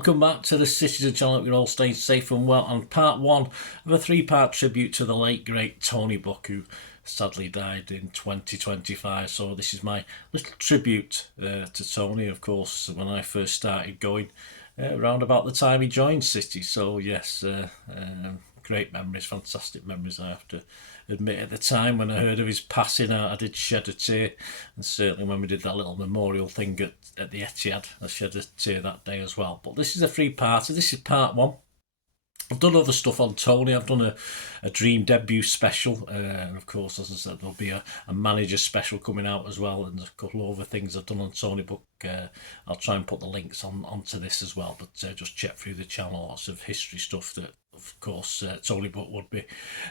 welcome back to the Citytilidie channel. You're all staying safe and well, and part one of a three-part tribute to the late great Tony Buck, who sadly died in 2025. So this is my little tribute to Tony, of course, when I first started going around about the time he joined City. So yes, great memories, fantastic memories, I have to admit. At the time when I heard of his passing out, I did shed a tear, and certainly when we did that little memorial thing at the Etihad, I shed a tear that day as well. But this is a three-parter. This is part one. I've done other stuff on Tony. I've done a Dream debut special, and of course, as I said, there'll be a manager special coming out as well, and a couple of other things I've done on Tony Buck. I'll try and put the links onto this as well, but just check through the channel. Lots of history stuff that, of course, Tony Buck would be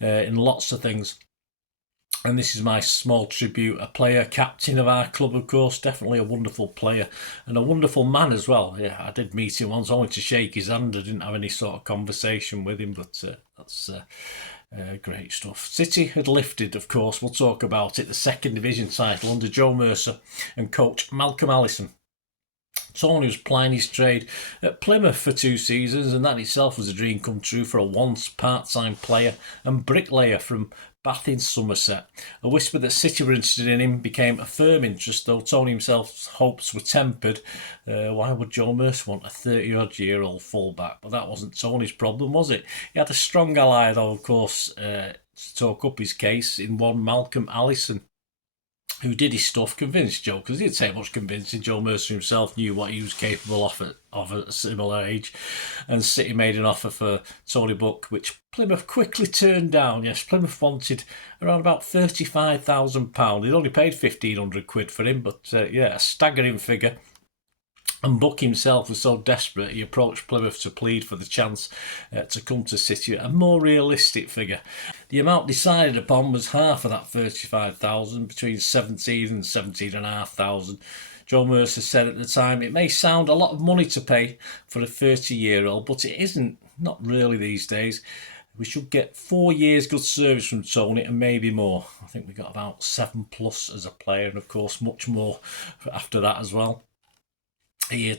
in lots of things. And this is my small tribute, a player, captain of our club, of course, definitely a wonderful player and a wonderful man as well. Yeah, I did meet him once, only to shake his hand. I didn't have any sort of conversation with him, but that's great stuff. City had lifted, of course, we'll talk about it, the second division title under Joe Mercer and coach Malcolm Allison. Tony was plying his trade at Plymouth for 2 seasons, and that itself was a dream come true for a once part-time player and bricklayer from Bath in Somerset. A whisper that City were interested in him became a firm interest, though Tony himself's hopes were tempered. Why would Joe Mercer want a 30-odd-year-old fullback? But that wasn't Tony's problem, was it? He had a strong ally, though, of course, to talk up his case in one Malcolm Allison, who did his stuff, convinced Joe, because he didn't take much convincing. Joe Mercer himself knew what he was capable of at a similar age, and City made an offer for Tony Buck, which Plymouth quickly turned down. Yes, Plymouth wanted around about £35,000. They'd only paid £1,500 for him, but yeah, a staggering figure. And Buck himself was so desperate, he approached Plymouth to plead for the chance to come to City at a more realistic figure. The amount decided upon was half of that £35,000, between £17,000 and £17,500. Joe Mercer said at the time, "It may sound a lot of money to pay for a 30-year-old, but it isn't, not really these days. We should get 4 years good service from Tony and maybe more." I think we got about 7+ as a player, and of course much more after that as well.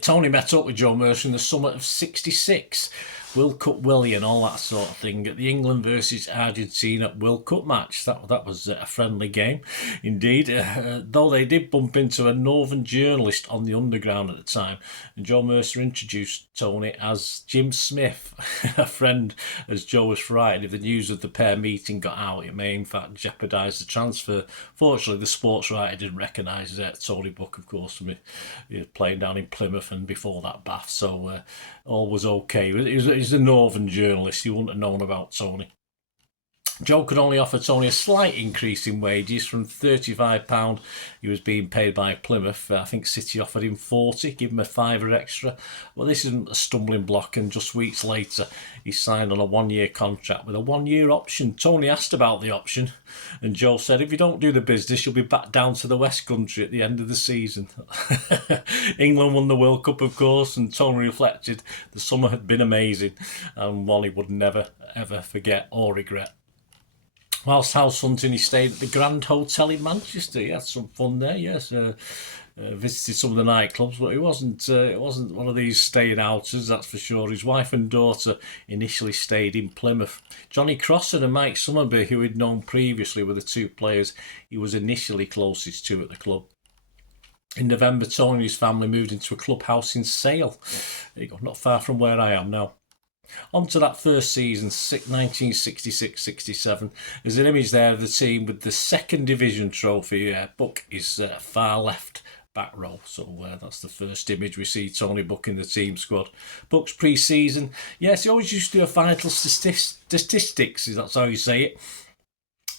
Tony met up with Joe Mercer in the summer of '66. World Cup Willie and all that sort of thing at the England versus Argentina World Cup match. That was a friendly game indeed, though they did bump into a northern journalist on the underground at the time, and Joe Mercer introduced Tony as Jim Smith, a friend, as Joe was frightened if the news of the pair meeting got out, it may in fact jeopardise the transfer. Fortunately, the sports writer didn't recognise Tony Buck, of course, from playing down in Plymouth and before that Bath, so all was okay. He's a northern journalist, he wouldn't have known about Tony. Joe could only offer Tony a slight increase in wages from £35 he was being paid by Plymouth. I think City offered him 40, give him a £5 extra. Well, this isn't a stumbling block, and just weeks later he signed on a 1-year contract with a 1-year option. Tony asked about the option, and Joe said, "If you don't do the business, you'll be back down to the West Country at the end of the season." England won the World Cup, of course, and Tony reflected the summer had been amazing, and one he would never ever forget or regret. Whilst house hunting, he stayed at the Grand Hotel in Manchester. He had some fun there, yes. Visited some of the nightclubs, but it wasn't one of these staying outers, that's for sure. His wife and daughter initially stayed in Plymouth. Johnny Crossan and Mike Summerby, who he'd known previously, were the 2 players he was initially closest to at the club. In November, Tony and his family moved into a clubhouse in Sale. There you go, not far from where I am now. On to that first season, 1966-67. There's an image there of the team with the second division trophy. Buck is far left back row, so that's the first image we see Tony Buck in the team squad. Buck's pre-season, yes, he always used to do a vital statistics, that's how you say it.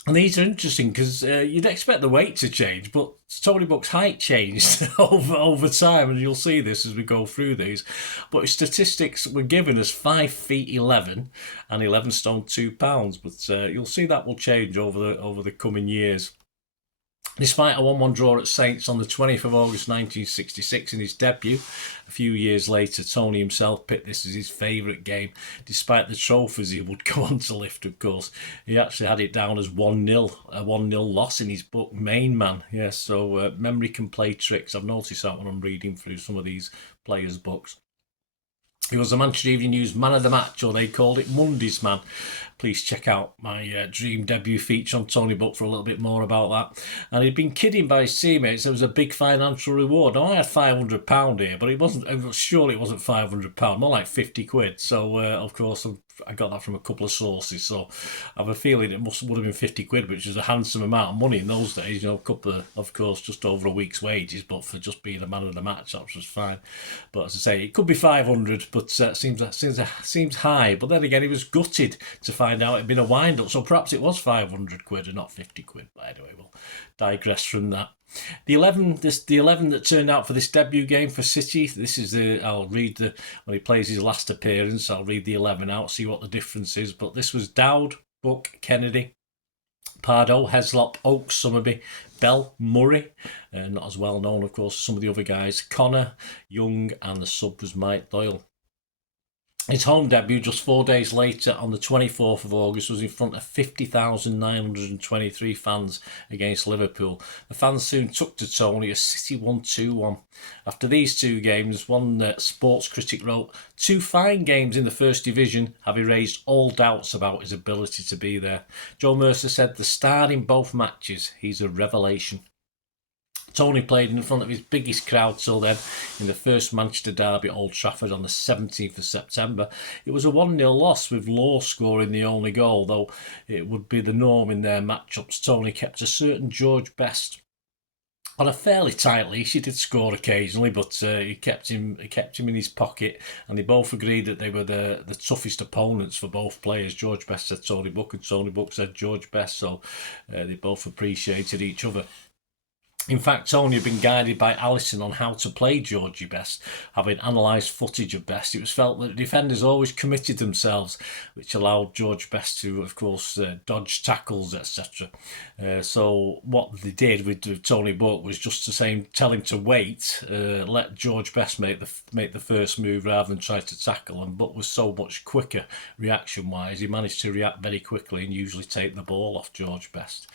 And these are interesting because you'd expect the weight to change, but Tony Buck's height changed over time, and you'll see this as we go through these. But his statistics were given as 5 feet 11 and 11 stone 2 pounds, but you'll see that will change over the coming years. Despite a 1-1 draw at Saints on the 20th of August 1966 in his debut, a few years later Tony himself picked this as his favourite game. Despite the trophies he would go on to lift, of course, he actually had it down as 1-0, a 1-0 loss in his book, Main Man. Yes, so memory can play tricks. I've noticed that when I'm reading through some of these players' books. He was the Manchester Evening News Man of the Match, or they called it Monday's Man. Please check out my dream debut feature on Tony Book for a little bit more about that. And he'd been kidding by his teammates there was a big financial reward. Now, I had £500 here, but it wasn't. Surely it wasn't £500, more like 50 quid. So, of course, I got that from a couple of sources. So, I have a feeling it would have been 50 quid, which is a handsome amount of money in those days. A couple of course, just over a week's wages. But for just being a man of the match, that was fine. But as I say, it could be 500, but seems high. But then again, he was gutted to find out it'd been a wind-up, so perhaps it was 500 quid and not 50 quid. But anyway, we'll digress from that. The 11 that turned out for this debut game for City. This is I'll read when he plays his last appearance. I'll read the 11 out, see what the difference is. But this was Dowd, Buck, Kennedy, Pardo, Heslop, Oakes, Summerby, Bell, Murray, not as well known, of course, as some of the other guys, Connor, Young, and the sub was Mike Doyle. His home debut just 4 days later on the 24th of August was in front of 50,923 fans against Liverpool. The fans soon took to Tony as City won 2-1. After these two games, one sports critic wrote, "2 fine games in the First Division have erased all doubts about his ability to be there." Joe Mercer said, "The star in both matches, he's a revelation." Tony played in front of his biggest crowd till then in the first Manchester derby at Old Trafford on the 17th of September. It was a 1-0 loss with Law scoring the only goal, though it would be the norm in their matchups. Tony kept a certain George Best on a fairly tight leash. He did score occasionally, but he kept him in his pocket, and they both agreed that they were the toughest opponents for both players. George Best said Tony Book, and Tony Book said George Best, so they both appreciated each other. In fact, Tony had been guided by Allison on how to play Georgie Best. Having analysed footage of Best, it was felt that defenders always committed themselves, which allowed George Best to, of course, dodge tackles, etc. So what they did with Tony Book was just to tell him to wait, let George Best make the first move rather than try to tackle. And Book was so much quicker reaction-wise, he managed to react very quickly and usually take the ball off George Best.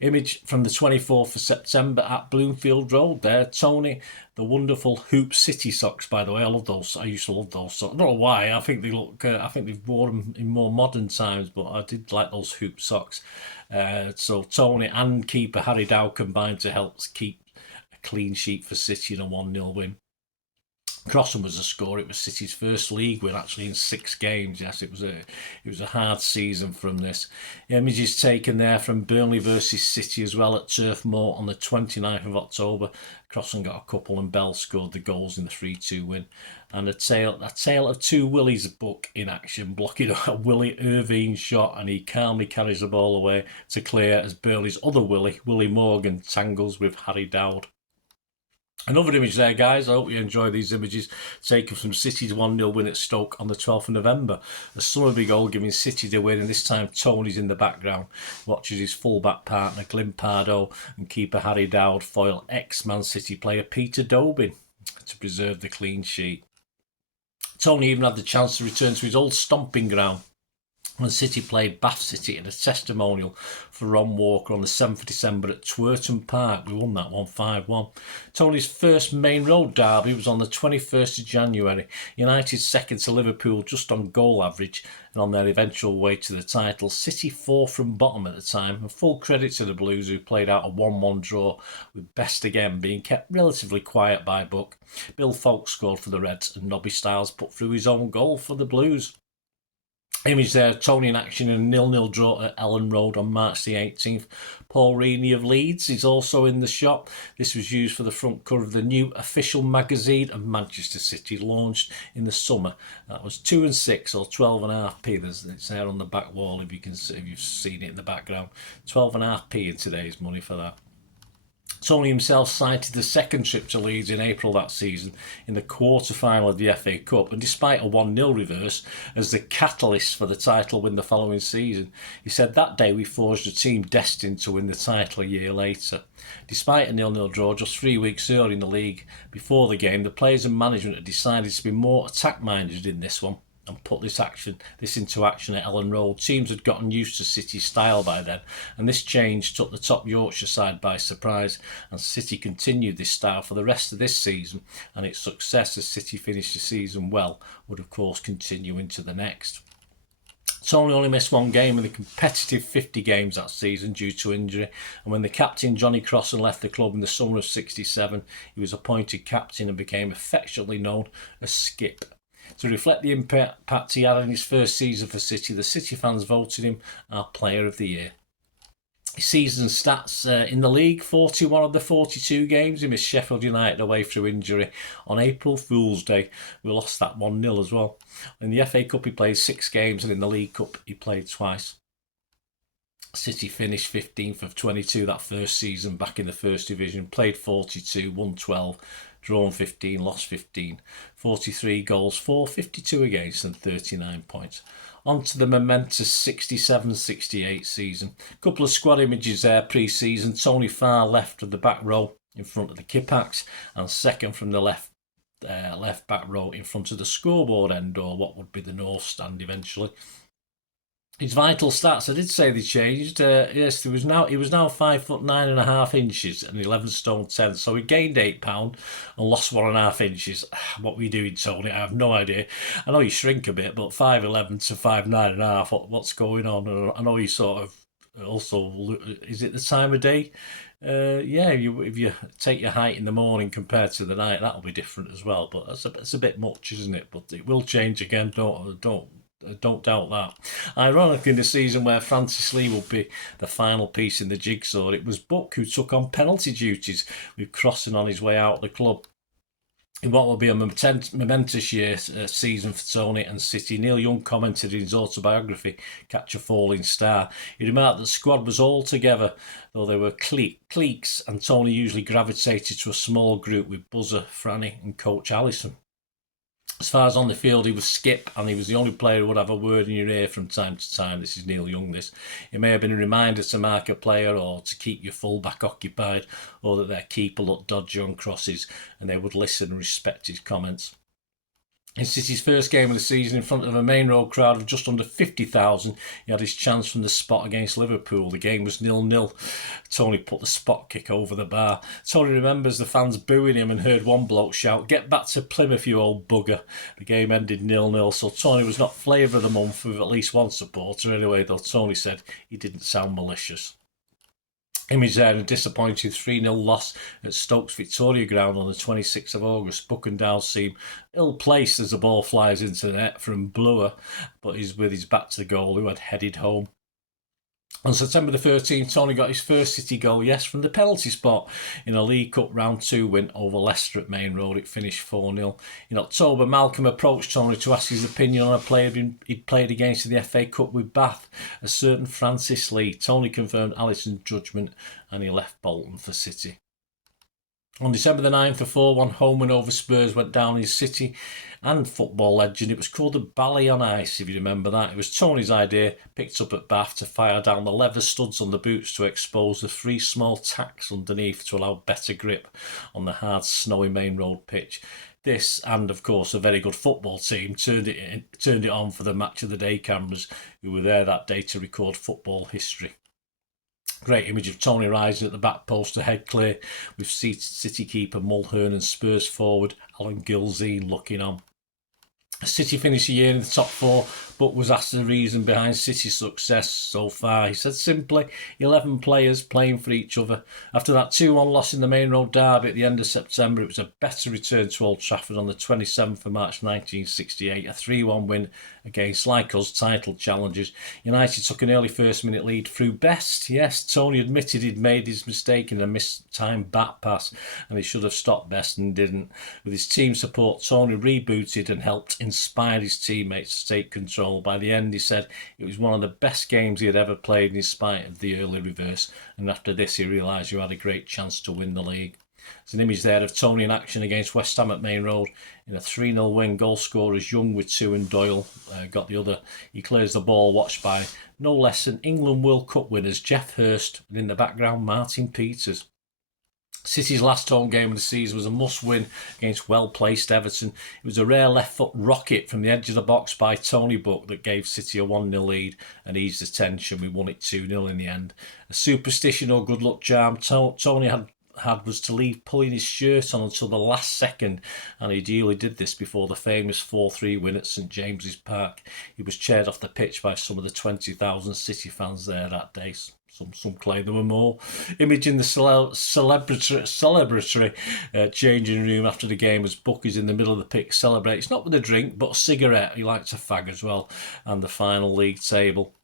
Image from the 24th of September at Bloomfield Road there. Tony, the wonderful Hoop City socks, by the way. I love those. I used to love those socks. I don't know why. I think they look. I think they've worn them in more modern times, but I did like those Hoop socks. So Tony and keeper Harry Dowd combined to help keep a clean sheet for City in a 1-0 win. Crossan was a scorer. It was City's first league win, actually, in 6 games. Yes, it was a hard season from this. Images taken there from Burnley versus City as well at Turf Moor on the 29th of October. Crossan got a couple and Bell scored the goals in the 3-2 win. And a tale of two Willies Book in action, blocking a Willie Irvine shot, and he calmly carries the ball away to clear as Burnley's other Willie Morgan, tangles with Harry Dowd. Another image there, guys. I hope you enjoy these images taken from City's 1-0 win at Stoke on the 12th of November. A Summerby goal giving City the win, and this time Tony's in the background, watches his full-back partner Glyn Pardo and keeper Harry Dowd foil ex-Man City player Peter Dobin to preserve the clean sheet. Tony even had the chance to return to his old stomping ground when City played Bath City in a testimonial for Ron Walker on the 7th of December at Twerton Park. We won that one 5-1. Tony's first main road derby was on the 21st of January. United second to Liverpool just on goal average and on their eventual way to the title. City 4 from bottom at the time, and full credit to the Blues who played out a 1-1 draw with Best again being kept relatively quiet by Buck. Bill Falk scored for the Reds and Nobby Stiles put through his own goal for the Blues. Image there, Tony in action in a 0-0 draw at Ellen Road on March the 18th. Paul Reaney of Leeds is also in the shot. This was used for the front cover of the new official magazine of Manchester City, launched in the summer. That was 2 and 6 or 12.5p. It's there on the back wall if you've seen it in the background. 12.5p in today's money for that. Tony himself cited the second trip to Leeds in April that season in the quarter-final of the FA Cup, and despite a 1-0 reverse, as the catalyst for the title win the following season. He said, "That day we forged a team destined to win the title a year later." Despite a 0-0 draw just 3 weeks early in the league, before the game, the players and management had decided to be more attack-minded in this one. and put this into action at Ellen Road. Teams had gotten used to City's style by then, and this change took the top Yorkshire side by surprise, and City continued this style for the rest of this season, and its success as City finished the season well would of course continue into the next. Tony only missed one game in the competitive 50 games that season due to injury, and when the captain Johnny Crossan left the club in the summer of '67, he was appointed captain and became affectionately known as Skip. To reflect the impact he had in his first season for City, the City fans voted him our Player of the Year. His season stats in the league: 41 of the 42 games he missed Sheffield United away through injury. On April Fool's Day, we lost that 1-0 as well. In the FA Cup he played 6 games, and in the League Cup he played twice. City finished 15th of 22 that first season back in the First Division, played 42, won 12, drawn 15, lost 15, 43 goals for, 52 against and 39 points. On to the momentous 67-68 season. Couple of squad images there pre-season. Tony far left of the back row in front of the Kippax, and second from the left back row in front of the scoreboard end, or what would be the North Stand eventually. His vital stats, I did say they changed. Yes, he was now 5'9.5" and 11 stone 10. So he gained £8 and lost 1.5 inches. What were you doing, Tony? I have no idea. I know you shrink a bit, but 5'11" to 5'9.5". What's going on? I know you sort of also. Is it the time of day? Yeah, if you take your height in the morning compared to the night, that'll be different as well. But that's a bit much, isn't it? But it will change again. Don't doubt that. Ironically, in the season where Francis Lee will be the final piece in the jigsaw, it was Buck who took on penalty duties, with Crossan on his way out of the club. In what will be a momentous season for Tony and City, Neil Young commented in his autobiography, Catch a Falling Star. He remarked that the squad was all together, though there were cliques, and Tony usually gravitated to a small group with Buzzer, Franny and coach Allison. As far as on the field, he was Skip, and he was the only player who would have a word in your ear from time to time. This is Neil Young, this. It may have been a reminder to mark a player, or to keep your full-back occupied, or that their keeper looked dodgy on crosses, and they would listen and respect his comments. In City's first game of the season, in front of a main road crowd of just under 50,000, he had his chance from the spot against Liverpool. The game was 0-0. Tony put the spot kick over the bar. Tony remembers the fans booing him and heard one bloke shout, "Get back to Plymouth, you old bugger." The game ended 0-0, so Tony was not flavour of the month with at least one supporter anyway, though Tony said he didn't sound malicious. Image there, a disappointing 3-0 loss at Stokes Victoria Ground on the 26th of August. Buck and Dow seem ill-placed as the ball flies into the net from Blower, but he's with his back to the goal, who had headed home. On September the 13th, Tony got his first City goal, yes, from the penalty spot in a League Cup Round 2 win over Leicester at Main Road. It finished 4-0. In October, Malcolm approached Tony to ask his opinion on a player he'd played against in the FA Cup with Bath, a certain Francis Lee. Tony confirmed Allison's judgment, and he left Bolton for City. On December the 9th, a 4-1 home win over Spurs went down in City and football legend. It was called the Bally on Ice, if you remember that. It was Tony's idea, picked up at Bath, to fire down the leather studs on the boots to expose the 3 small tacks underneath to allow better grip on the hard, snowy Main Road pitch. This, and of course a very good football team, turned it on for the Match of the Day cameras, who were there that day to record football history. Great image of Tony rising at the back post to head clear, with City keeper Mulhern and Spurs forward Alan Gilzine looking on. City finished the year in the top 4, but was asked the reason behind City's success so far. He said simply, 11 players playing for each other. After that 2-1 loss in the Main Road derby at the end of September, it was a better return to Old Trafford on the 27th of March 1968, a 3-1 win against, like us, title challengers. United took an early first-minute lead through Best. Yes, Tony admitted he'd made his mistake in a mistimed back pass, and he should have stopped Best and didn't. With his team support, Tony rebooted and helped inspire his teammates to take control. By the end, he said it was one of the best games he had ever played in spite of the early reverse, and after this he realised you had a great chance to win the league. There's an image there of Tony in action against West Ham at Main Road in a 3-0 win. Goal scorers Young with 2 and Doyle got the other. He clears the ball, watched by no less than England World Cup winners Geoff Hurst, and in the background Martin Peters. City's last home game of the season was a must-win against well-placed Everton. It was a rare left-foot rocket from the edge of the box by Tony Buck that gave City a 1-0 lead and eased the tension. We won it 2-0 in the end. A superstition or good luck charm Tony had was to leave pulling his shirt on until the last second, and he ideally did this before the famous 4-3 win at St James's Park. He was cheered off the pitch by some of the 20,000 City fans there that day. Some claim there were more. Imaging the celebratory changing room after the game as Buck is in the middle of the pitch celebrates, not with a drink, but a cigarette. He likes a fag as well. And the final league table.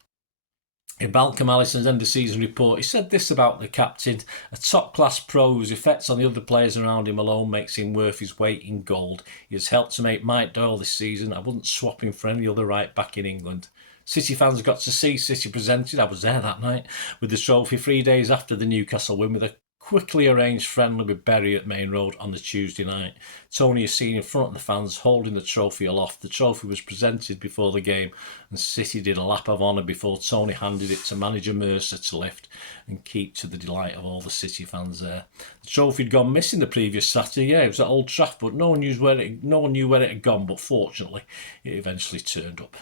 In Malcolm Allison's end of season report, he said this about the captain: a top-class pro whose effects on the other players around him alone makes him worth his weight in gold. He has helped to make Mike Doyle this season. I wouldn't swap him for any other right back in England. City fans got to see City presented, I was there that night, with the trophy 3 days after the Newcastle win, with a quickly arranged friendly with Bury at Main Road on the Tuesday night. Tony is seen in front of the fans holding the trophy aloft. The trophy was presented before the game, and City did a lap of honour before Tony handed it to manager Mercer to lift and keep, to the delight of all the City fans there. The trophy had gone missing the previous Saturday. Yeah, it was at Old Trafford, but no one knew where it had gone, but fortunately it eventually turned up.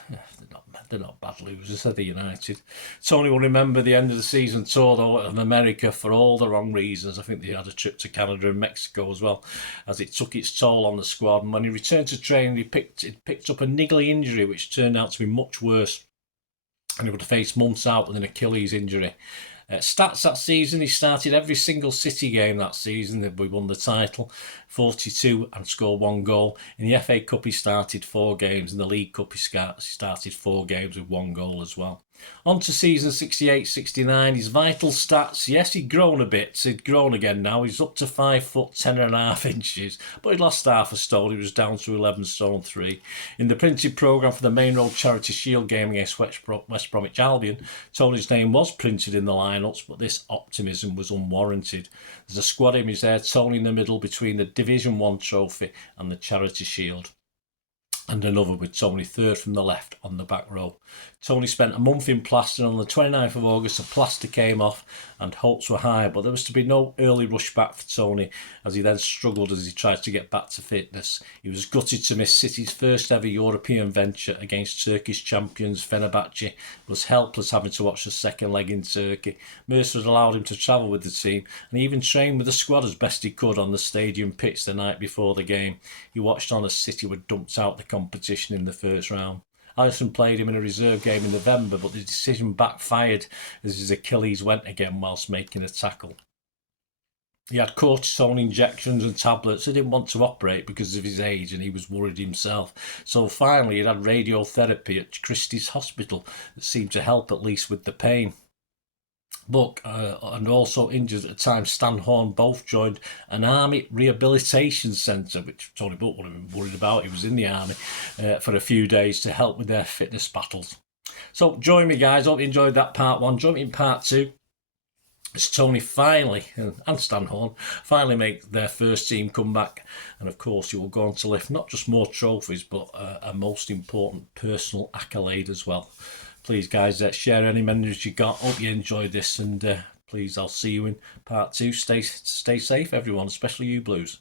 They're not bad losers, are they, United? Tony will remember the end of the season tour, though, of America for all the wrong reasons. I think they had a trip to Canada and Mexico as well, as it took its toll on the squad. And when he returned to training, he picked up a niggly injury, which turned out to be much worse. And he would have faced months out with an Achilles injury. Stats that season: he started every single City game that season. We won the title, 42, and scored 1 goal. In the FA Cup he started 4 games. In the League Cup he started 4 games with 1 goal as well. On to season 68-69, his vital stats: yes, he'd grown a bit, he'd grown again now, he's up to 5 foot 10.5 inches, but he'd lost half a stone, he was down to 11 stone 3. In the printed programme for the Main Road Charity Shield game against West Bromwich Albion, Tony's name was printed in the lineups, but this optimism was unwarranted. There's a squad image there, Tony in the middle between the Division 1 trophy and the Charity Shield, and another with Tony third from the left on the back row. Tony spent a month in plaster, and on the 29th of August the plaster came off and hopes were high, but there was to be no early rush back for Tony, as he then struggled as he tried to get back to fitness. He was gutted to miss City's first ever European venture against Turkish champions Fenerbahce, was helpless having to watch the second leg in Turkey. Mercer had allowed him to travel with the team, and he even trained with the squad as best he could on the stadium pitch the night before the game. He watched on as City were dumped out the competition in the first round. Allison played him in a reserve game in November, but the decision backfired as his Achilles went again whilst making a tackle. He had cortisone injections and tablets. He didn't want to operate because of his age, and he was worried himself. So finally he had radiotherapy at Christie's Hospital that seemed to help at least with the pain. Buck and also injured at the time Stan Horn both joined an army rehabilitation centre, which Tony Buck would have been worried about. He was in the army for a few days to help with their fitness battles. So join me, guys. Hope you enjoyed that part 1. Join me in part 2 as Tony finally, and Stan Horn, finally make their first team comeback. And of course you will go on to lift not just more trophies, but a most important personal accolade as well. Please, guys, share any memories you got. Hope you enjoyed this, and please, I'll see you in part 2. Stay safe, everyone, especially you Blues.